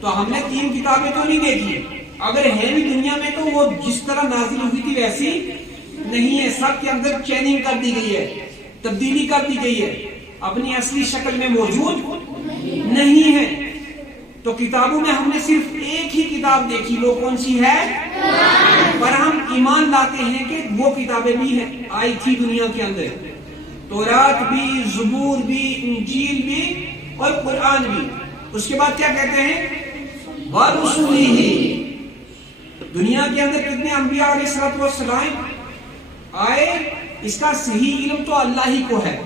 تو ہم نے 3 کتابیں تو نہیں دیکھی. اگر ہے بھی دنیا میں تو وہ جس طرح نازل ہوئی تھی ویسی نہیں ہے. سب کے اندر چیننگ کر دی گئی ہے، تبدیلی کر دی گئی ہے، اپنی اصلی شکل میں موجود نہیں ہے. تو کتابوں میں ہم نے صرف ایک ہی کتاب دیکھی، وہ کون سی ہے؟ پر ہم ایمان لاتے ہیں کہ وہ کتابیں بھی ہیں، آئی تھی دنیا کے اندر. تورات بھی، زبور بھی، انجیل بھی اور قرآن بھی. اس کے بعد کیا کہتے ہیں؟ وَرُسُلِهِ دنیا کے اندر کتنے انبیاء علیہ السلام آئے؟ اس کا صحیح علم تو اللہ ہی کو ہے،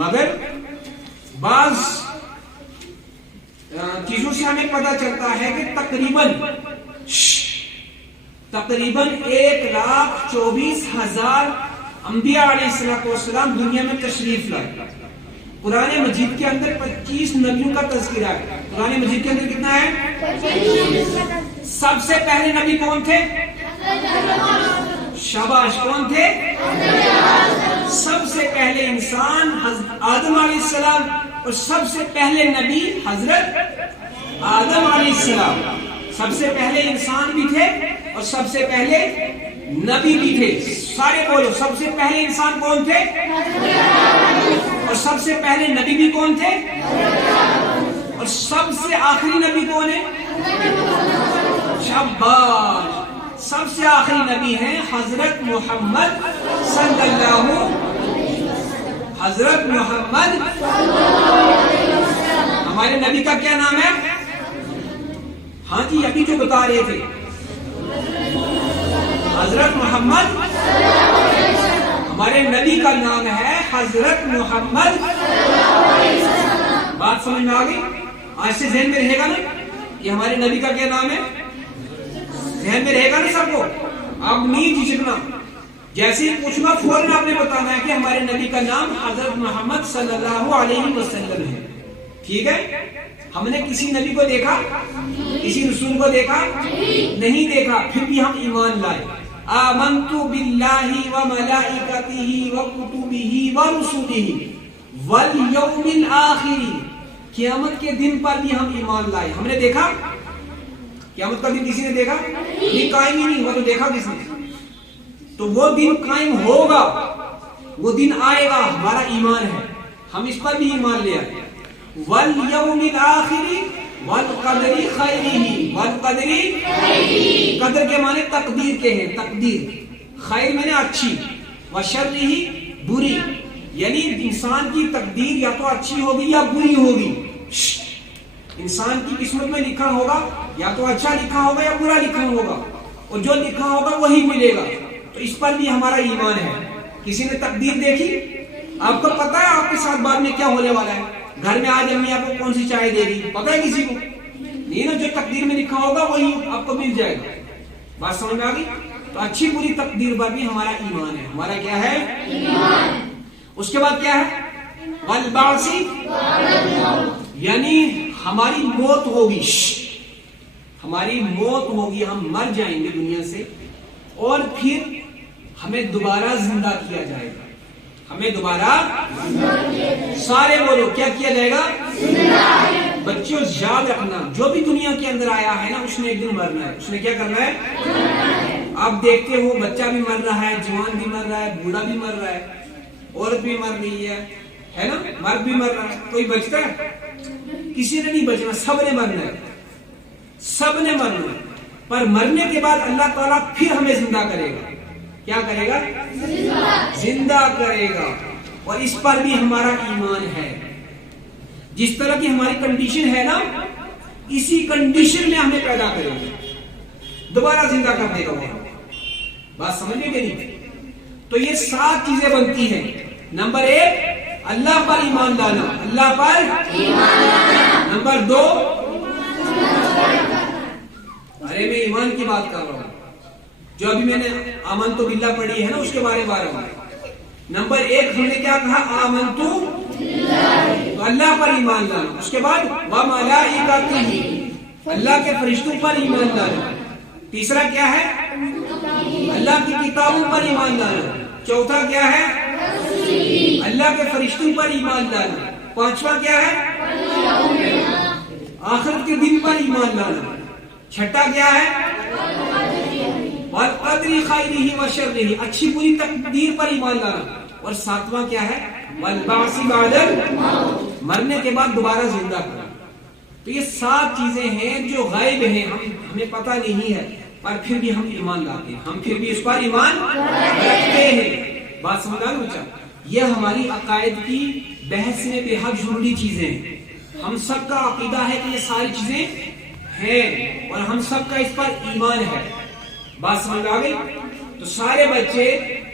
مگر بعض چیزوں سے ہمیں پتہ چلتا ہے کہ تقریباً 1,24,000 انبیاء علیہ السلام دنیا میں تشریف لائے. قرآن مجید کے اندر 25 نبیوں کا تذکرہ ہے. قرآن مجید کے اندر کتنا ہے؟ سب سے پہلے نبی کون تھے؟ شاباش، کون تھے؟ سب سے پہلے انسان آدم علیہ السلام، اور سب سے پہلے نبی حضرت آدم علیہ السلام. سب سے پہلے انسان بھی تھے اور سب سے پہلے نبی بھی تھے. سارے بولو، سب سے پہلے انسان کون تھے؟ اور سب سے پہلے نبی بھی کون تھے؟ اور سب سے آخری نبی کون ہے؟ شاباش، سب سے آخری نبی ہیں حضرت محمد صلی اللہ حضرت محمد. ہمارے نبی کا کیا نام ہے؟ ہاں جی، ابھی جو بتا رہے تھے، حضرت محمد. ہمارے نبی کا نام ہے حضرت محمد. بات سمجھ میں آ گئی؟ آج سے ذہن میں رہے گا نا کہ ہمارے نبی کا کیا نام ہے؟ ذہن میں رہے گا نا سب کو؟ اب نہیں جھجکنا، جیسے ہی پوچھنا فوراً آپ نے بتانا ہے کہ ہمارے نبی کا نام حضرت محمد صلی اللہ علیہ وسلم ہے. ٹھیک ہے؟ ہم نے کسی نبی کو دیکھا؟ کسی رسول کو دیکھا؟ نہیں دیکھا، پھر بھی ہم ایمان لائے. آمنت باللہ وملائکتہ وکتبہ ورسلہ والیوم الآخر. قیامت کے دن پر بھی ہم ایمان لائے. ہم نے دیکھا؟ قیامت کا دن کسی نے دیکھا؟ نہیں، قائم ہی نہیں ہوا. تو دیکھا کس نے؟ تو وہ دن قائم ہوگا، وہ دن آئے گا، ہمارا ایمان ہے، ہم اس پر بھی ایمان لے آئے. والیوم الآخر والقدر خیرہ. والقدر، قدر کے معنی تقدیر کے ہیں، تقدیر. خیر میں نے اچھی، وشرہ بری، یعنی انسان کی تقدیر یا تو اچھی ہوگی یا بری ہوگی. انسان کی قسمت میں لکھا ہوگا یا تو اچھا لکھا ہوگا یا برا لکھا ہوگا، اور جو لکھا ہوگا وہی ملے گا. تو اس پر بھی ہمارا ایمان ہے. کسی نے تقدیر دیکھی؟ آپ کو پتا ہے آپ کے ساتھ بعد میں کیا ہونے والا ہے؟ گھر میں آج امی آپ کو کون سی چائے دے گی؟ پتا ہے کسی کو؟ نہیں نا. جو تقدیر میں لکھا ہوگا وہی آپ کو مل جائے گا. بات سمجھ میں آ گئی؟ تو اچھی بری تقدیر پر بھی ہمارا ایمان ہے. ہمارا کیا ہے؟ ایمان. اس کے بعد کیا ہے؟ والبعث، یعنی ہماری موت ہوگی. ہماری موت ہوگی، ہم مر جائیں گے دنیا سے، اور پھر ہمیں دوبارہ زندہ کیا جائے گا. ہمیں دوبارہ سارے بولو کیا کیا جائے گا؟ بچوں یاد رکھنا، جو بھی دنیا کے اندر آیا ہے نا، اس نے ایک دن مرنا ہے. اس نے کیا کرنا ہے؟ آپ دیکھتے ہو بچہ بھی مر رہا ہے، جوان بھی مر رہا ہے، بوڑھا بھی مر رہا ہے، عورت بھی مر رہی ہے نا، مرد بھی مر رہا ہے. کوئی بچتا ہے؟ کسی نے نہیں بچنا، سب نے مرنا ہے، سب نے مرنا ہے. پر مرنے کے بعد اللہ تعالیٰ پھر ہمیں زندہ کرے گا. کیا کرے گا؟ زندہ کرے گا. اور اس پر بھی ہمارا ایمان ہے. جس طرح کی ہماری کنڈیشن ہے نا، اسی کنڈیشن میں ہمیں پیدا کرے گا، دوبارہ زندہ کر دے گا. بات سمجھے کہ نہیں؟ تو یہ 7 چیزیں بنتی ہیں. نمبر 1 اللہ پر ایمان لانا، اللہ پر ایمان لانا. نمبر 2 ارے میں ایمان کی بات کر رہا ہوں، جو ابھی میں نے آمنت باللہ پڑھی ہے نا، اس کے بارے میں. نمبر 1 ہم نے کیا کہا؟ آمنتو، تو اللہ پر ایمان لانا. اس کے بعد وملائکتہ، اللہ کے فرشتوں پر ایمان لانا. تیسرا کیا ہے؟ اللہ کی کتابوں پر ایمان لانا. چوتھا کیا ہے؟ اللہ کے فرشتوں پر ایمان لانا. پانچواں کیا ہے؟ آخرت کے دن پر ایمان لانا. چھٹا کیا ہے؟ والقدر خیرہ وشرہ، اچھی بری تقدیر پر ایمان لانا. اور ساتواں کیا ہے؟ والبعث بعد الموت، مرنے کے بعد دوبارہ زندہ کرنا. تو یہ 7 چیزیں ہیں جو غائب ہیں، ہمیں پتہ نہیں ہے، پر پھر بھی ہم ایمان لاتے ہیں، ہم پھر بھی اس پر ایمان رکھتے ہیں. بات سمجھ آ گئی؟ یہ ہماری عقائد کی بحث میں بے حد ضروری چیزیں ہیں. ہم سب کا عقیدہ ہے کہ یہ ساری چیزیں ہیں اور ہم سب کا اس پر ایمان ہے. بات سمجھ آ گئی؟ تو سارے بچے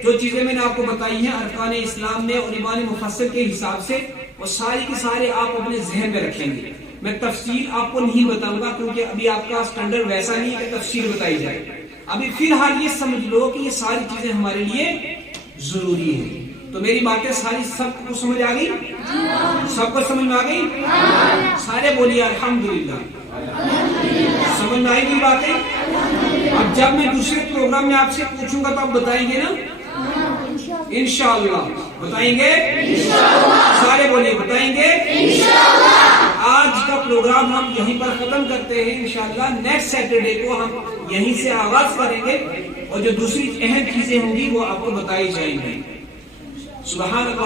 جو چیزیں میں نے آپ کو بتائی ہیں ارکان اسلام میں اور امام مفسر کے حساب سے، وہ ساری کے سارے آپ اپنے ذہن میں رکھیں گے. میں تفصیل آپ کو نہیں بتاؤں گا کیونکہ ابھی آپ کا سٹینڈرڈ ویسا نہیں ہے کہ تفصیل بتائی جائے. ابھی فی الحال یہ سمجھ لو کہ یہ ساری چیزیں ہمارے لیے ضروری ہیں. تو میری باتیں ساری سب کو سمجھ آ گئی؟ سب کو سمجھ میں آ گئی؟ سارے بولیے الحمدللہ. سمجھ میں آئی گئی باتیں؟ اب جب میں دوسرے پروگرام میں آپ سے پوچھوں گا تو آپ بتائیں گے نا؟ انشاءاللہ بتائیں گے؟ سارے بولیے بتائیں گے؟ آج کا پروگرام ہم یہیں پر ختم کرتے ہیں. انشاءاللہ نیکسٹ سیٹرڈے کو ہم یہیں سے آغاز کریں گے اور جو دوسری اہم چیزیں ہوں گی وہ آپ کو بتائی جائیں گی. سبحان اللہ.